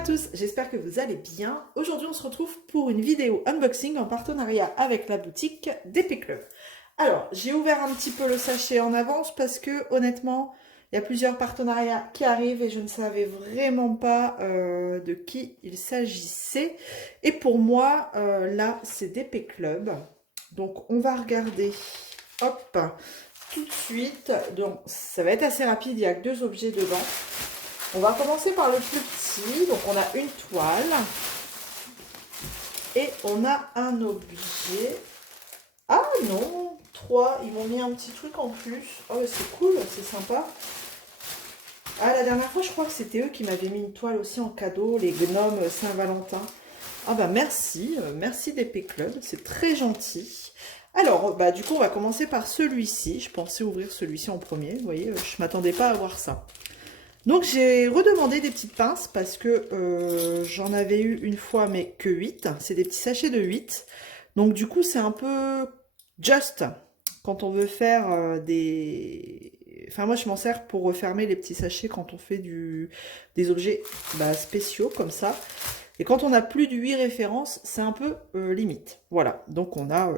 à tous, j'espère que vous allez bien. Aujourd'hui, on se retrouve pour une vidéo unboxing en partenariat avec la boutique d'Épée Club. Alors, j'ai ouvert un petit peu le sachet en avance parce que, honnêtement, il y a plusieurs partenariats qui arrivent et je ne savais vraiment pas de qui il s'agissait. Et pour moi, là, c'est d'Épée Club. Donc, on va regarder, hop, tout de suite. Donc, ça va être assez rapide, il n'y a que 2 objets dedans. On va commencer par le plus petit. Donc, on a une toile. Et on a un objet. Ah non, 3. Ils m'ont mis un petit truc en plus. Oh, c'est cool, c'est sympa. Ah, la dernière fois, je crois que c'était eux qui m'avaient mis une toile aussi en cadeau, les gnomes Saint-Valentin. Ah bah merci, merci d'Épée Club, c'est très gentil. Alors, bah du coup, on va commencer par celui-ci. Je pensais ouvrir celui-ci en premier, vous voyez, je m'attendais pas à voir ça. Donc j'ai redemandé des petites pinces parce que j'en avais eu une fois mais que 8. C'est des petits sachets de 8. Donc du coup c'est un peu just quand on veut faire des... Enfin moi je m'en sers pour refermer les petits sachets quand on fait des objets spéciaux comme ça. Et quand on n'a plus de 8 références, c'est un peu limite. Voilà, donc on a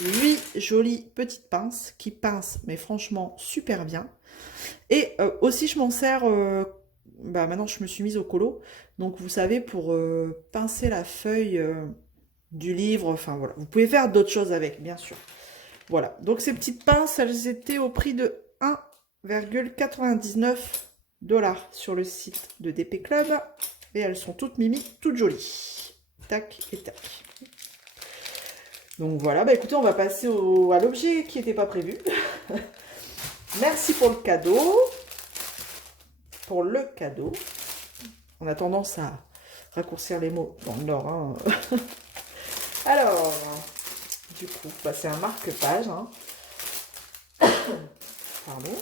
8 jolies petites pinces qui pincent mais franchement super bien. Et aussi, je m'en sers, maintenant je me suis mise au colo, donc vous savez, pour pincer la feuille du livre, enfin voilà, vous pouvez faire d'autres choses avec, bien sûr. Voilà, donc ces petites pinces, elles étaient au prix de 1,99 $ sur le site de DP Club, et elles sont toutes mimi, toutes jolies. Tac et tac. Donc voilà, bah écoutez, on va passer à l'objet qui n'était pas prévu. Merci pour le cadeau. Pour le cadeau. On a tendance à raccourcir les mots dans le Nord. Hein. Alors, du coup, c'est un marque-page. Hein. Pardon.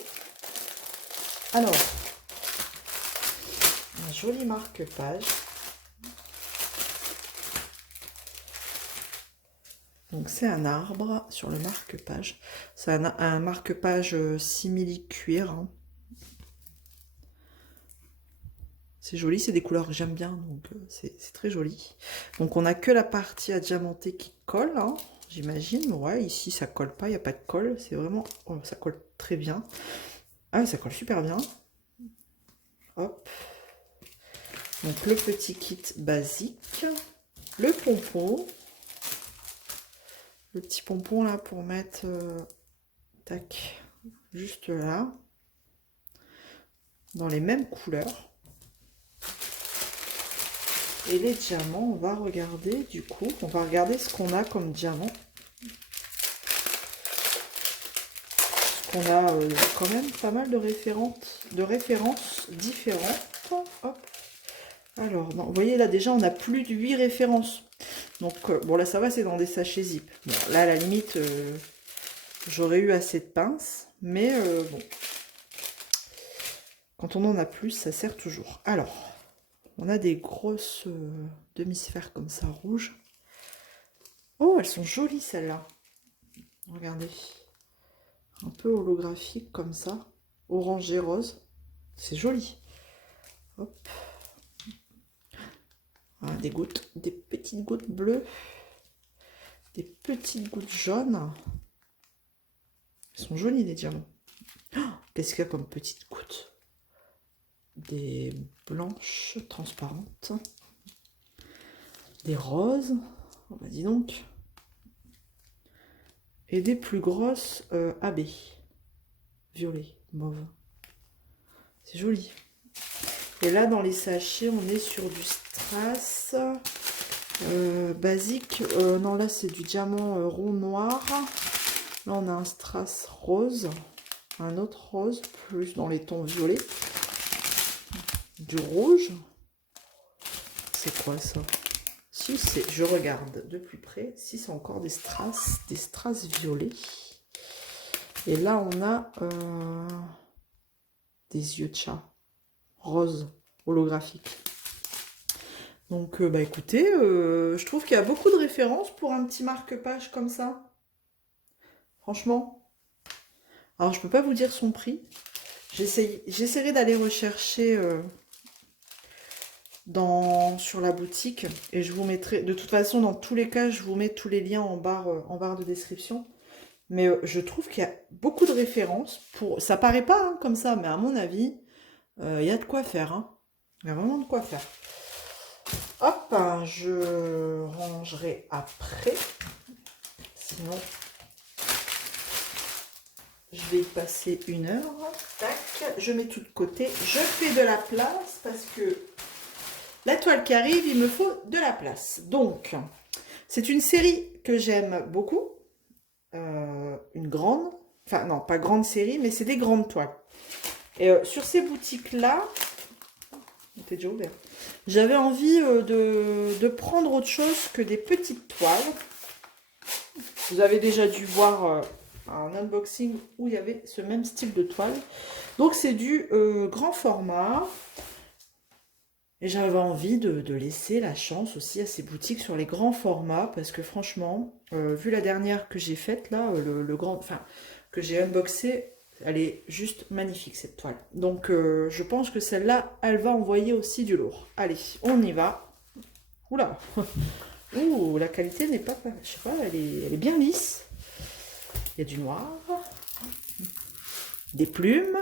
Alors, un joli marque-page. Donc, c'est un arbre sur le marque-page. C'est un marque-page simili-cuir. Hein. C'est joli, c'est des couleurs que j'aime bien, donc c'est très joli. Donc on n'a que la partie à diamanter qui colle, hein, j'imagine. Ouais, ici ça colle pas, il n'y a pas de colle, c'est vraiment... Oh, ça colle très bien. Ah, ça colle super bien. Hop. Donc le petit kit basique. Le pompon. Le petit pompon là pour mettre... tac, juste là. Dans les mêmes couleurs. Et les diamants, on va regarder du coup, on va regarder ce qu'on a comme diamant. On a quand même pas mal de références différentes. Hop. Alors, non, vous voyez là déjà on a plus de 8 références. Donc bon là ça va, c'est dans des sachets zip. Bon, là à la limite j'aurais eu assez de pinces, mais bon. Quand on en a plus, ça sert toujours. Alors, on a des grosses demi-sphères comme ça, rouges. Oh, elles sont jolies celles-là. Regardez. Un peu holographique comme ça. Orangé rose. C'est joli. Hop. Voilà, des gouttes, des petites gouttes bleues. Des petites gouttes jaunes. Elles sont jolies les diamants. Oh, qu'est-ce qu'il y a comme petites gouttes? Des blanches transparentes. Des roses. Oh, bah dis donc. Et des plus grosses AB. Violet, mauve. C'est joli. Et là, dans les sachets, on est sur du strass basique. Non, là, c'est du diamant rond noir. Là, on a un strass rose. Un autre rose, plus dans les tons violets. Du rouge. C'est quoi ça? Si, c'est, je regarde de plus près. Si, c'est encore des strass violets. Et là, on a des yeux de chat rose holographique. Donc, bah écoutez, je trouve qu'il y a beaucoup de références pour un petit marque-page comme ça. Franchement. Alors, je peux pas vous dire son prix. J'essaierai d'aller rechercher sur la boutique. Et je vous mettrai, de toute façon, dans tous les cas, je vous mets tous les liens en barre de description. Mais je trouve qu'il y a beaucoup de références. Ça paraît pas hein, comme ça, mais à mon avis, il y a de quoi faire. Hein. Il y a vraiment de quoi faire. Hop, hein, je rangerai après. Sinon, je vais y passer 1 heure. Tac, je mets tout de côté. Je fais de la place parce que la toile qui arrive, il me faut de la place. Donc, c'est une série que j'aime beaucoup. Une grande, enfin non, pas grande série, mais c'est des grandes toiles. Et sur ces boutiques-là, c'était déjà ouvert. J'avais envie de prendre autre chose que des petites toiles. Vous avez déjà dû voir un unboxing où il y avait ce même style de toile. Donc c'est du grand format. Et j'avais envie de laisser la chance aussi à ces boutiques sur les grands formats. Parce que franchement, vu la dernière que j'ai faite là, que j'ai unboxé, elle est juste magnifique cette toile. Donc je pense que celle-là, elle va envoyer aussi du lourd. Allez, on y va. Oula. Ouh, la qualité n'est pas, je sais pas, elle est bien lisse. Il y a du noir. Des plumes.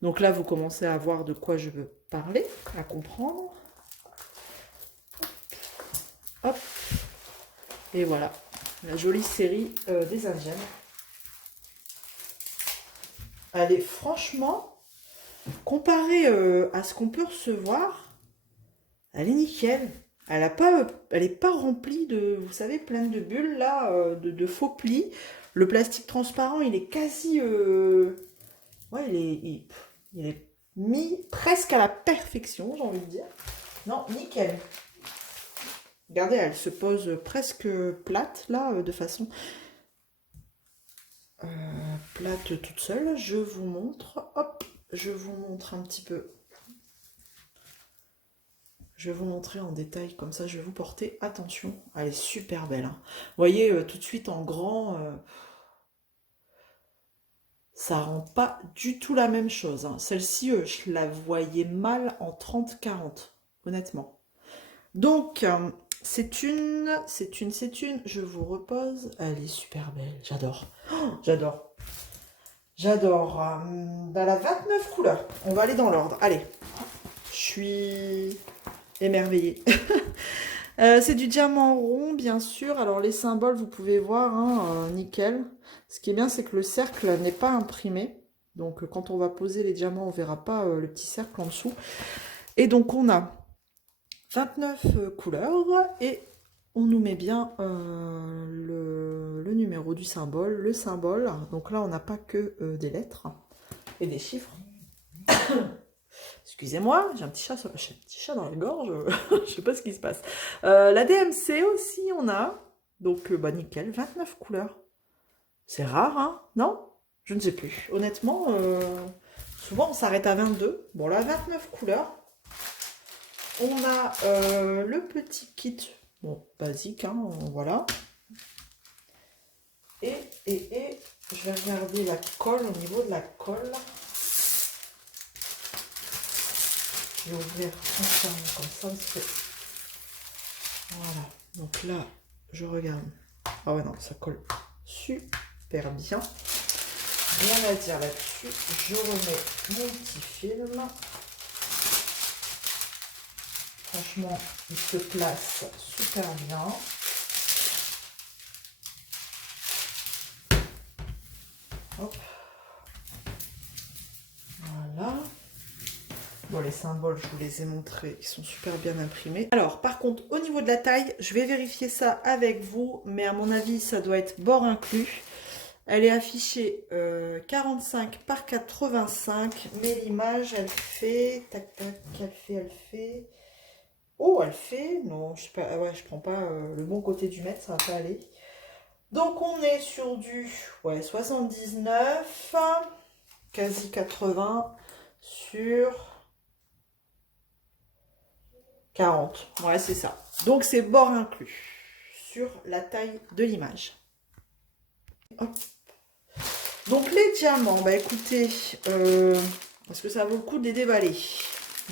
Donc là, vous commencez à voir de quoi je veux parler, à comprendre. Hop. Et voilà, la jolie série des Indiennes. Elle est franchement, comparée à ce qu'on peut recevoir, elle est nickel. Elle est pas remplie de, vous savez, pleine de bulles là, de faux plis. Le plastique transparent, il est quasi, ouais, il est mis presque à la perfection, j'ai envie de dire. Non, nickel. Regardez, elle se pose presque plate là, de façon plate toute seule. Je vous montre, hop, je vous montre un petit peu. Je vais vous montrer en détail, comme ça je vais vous porter attention. Elle est super belle. Hein. Vous voyez, tout de suite en grand, ça rend pas du tout la même chose. Hein. Celle-ci, je la voyais mal en 30-40, honnêtement. Donc, c'est une, je vous repose. Elle est super belle, j'adore. Oh, j'adore. J'adore. Elle a 29 couleurs. On va aller dans l'ordre. Allez, je suis émerveillée. C'est du diamant rond, bien sûr. Alors, les symboles, vous pouvez voir, hein, nickel. Ce qui est bien, c'est que le cercle n'est pas imprimé. Donc, quand on va poser les diamants, on ne verra pas le petit cercle en dessous. Et donc, on a 29 couleurs et on nous met bien le numéro du symbole, le symbole. Donc là, on n'a pas que des lettres et des chiffres. Excusez-moi, j'ai un petit chat dans la gorge, je sais pas ce qui se passe. La DMC aussi, on a. Donc, bah nickel, 29 couleurs. C'est rare, hein? Non? Je ne sais plus. Honnêtement, souvent on s'arrête à 22. Bon, là, 29 couleurs. On a le petit kit, bon, basique, hein, voilà. Et je vais regarder la colle, au niveau de la colle. Je vais ouvrir entièrement comme ça, parce que... Voilà, donc là, je regarde. Ah ouais, non, ça colle super bien. Rien à dire là-dessus. Je remets mon petit film. Franchement, il se place super bien. Hop. Voilà. Bon, les symboles, je vous les ai montrés, ils sont super bien imprimés. Alors, par contre, au niveau de la taille, je vais vérifier ça avec vous, mais à mon avis, ça doit être bord inclus. Elle est affichée 45 par 85, mais l'image, elle fait... Tac, tac, elle fait... Oh, elle fait... Non, je sais pas, ouais, je prends pas le bon côté du mètre, ça va pas aller. Donc, on est sur du 79, quasi 80, sur 40. Ouais, c'est ça. Donc, c'est bord inclus sur la taille de l'image. Donc, les diamants, bah écoutez, est-ce que ça vaut le coup de les déballer?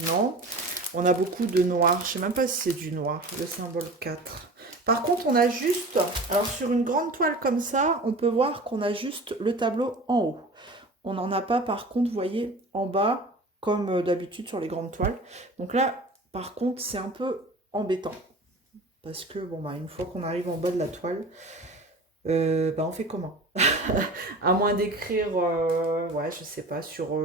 Non. On a beaucoup de noir. Je sais même pas si c'est du noir, le symbole 4. Par contre, on a juste... Alors, sur une grande toile comme ça, on peut voir qu'on a juste le tableau en haut. On n'en a pas, par contre, vous voyez, en bas, comme d'habitude sur les grandes toiles. Donc là, par contre, c'est un peu embêtant. Parce que, bon, bah, une fois qu'on arrive en bas de la toile, bah, on fait comment? À moins d'écrire, ouais, je sais pas, sur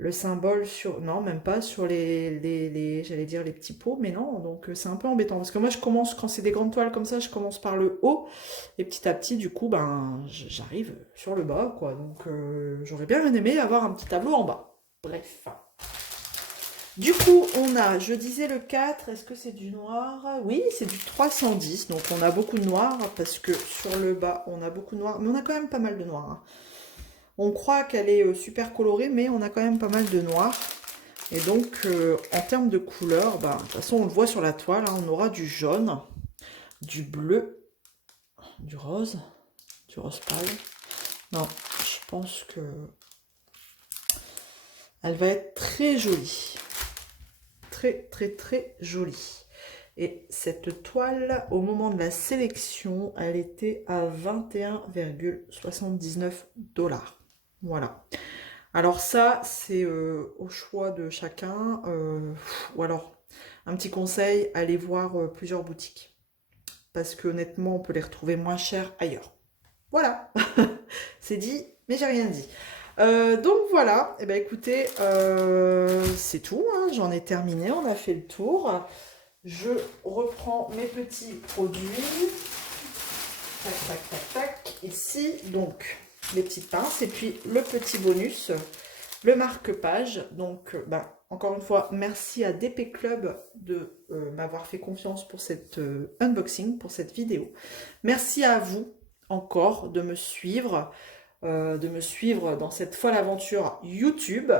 le symbole, sur... Non, même pas sur j'allais dire les petits pots, mais non, donc c'est un peu embêtant. Parce que moi, je commence, quand c'est des grandes toiles comme ça, je commence par le haut, et petit à petit, du coup, ben, j'arrive sur le bas, quoi. Donc, j'aurais bien aimé avoir un petit tableau en bas. Bref. Du coup, on a, je disais le 4, est-ce que c'est du noir? Oui, c'est du 310, donc on a beaucoup de noir, parce que sur le bas, on a beaucoup de noir, mais on a quand même pas mal de noir. Hein. On croit qu'elle est super colorée, mais on a quand même pas mal de noir. Et donc, en termes de couleurs, bah, de toute façon, on le voit sur la toile, hein, on aura du jaune, du bleu, du rose pâle. Non, je pense que elle va être très jolie. Très, très, très jolie. Et cette toile, au moment de la sélection, elle était à 21,79 $. Voilà. Alors ça, c'est au choix de chacun. Ou alors, un petit conseil, allez voir plusieurs boutiques. Parce que honnêtement, on peut les retrouver moins chers ailleurs. Voilà. C'est dit, mais j'ai rien dit. Donc voilà, et ben écoutez, c'est tout, hein, j'en ai terminé, on a fait le tour. Je reprends mes petits produits. Tac, tac, tac, tac. Ici, donc, les petites pinces. Et puis, le petit bonus, le marque-page. Donc, ben, encore une fois, merci à DP Club de m'avoir fait confiance pour cette unboxing, pour cette vidéo. Merci à vous, encore, de me suivre dans cette folle aventure YouTube.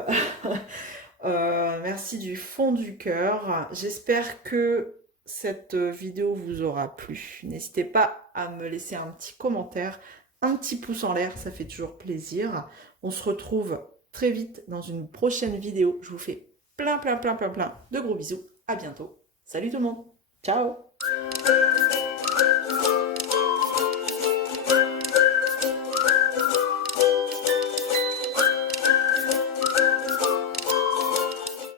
Merci du fond du cœur. J'espère que cette vidéo vous aura plu. N'hésitez pas à me laisser un petit commentaire, un petit pouce en l'air, ça fait toujours plaisir. On se retrouve très vite dans une prochaine vidéo. Je vous fais plein de gros bisous. À bientôt. Salut tout le monde. Ciao.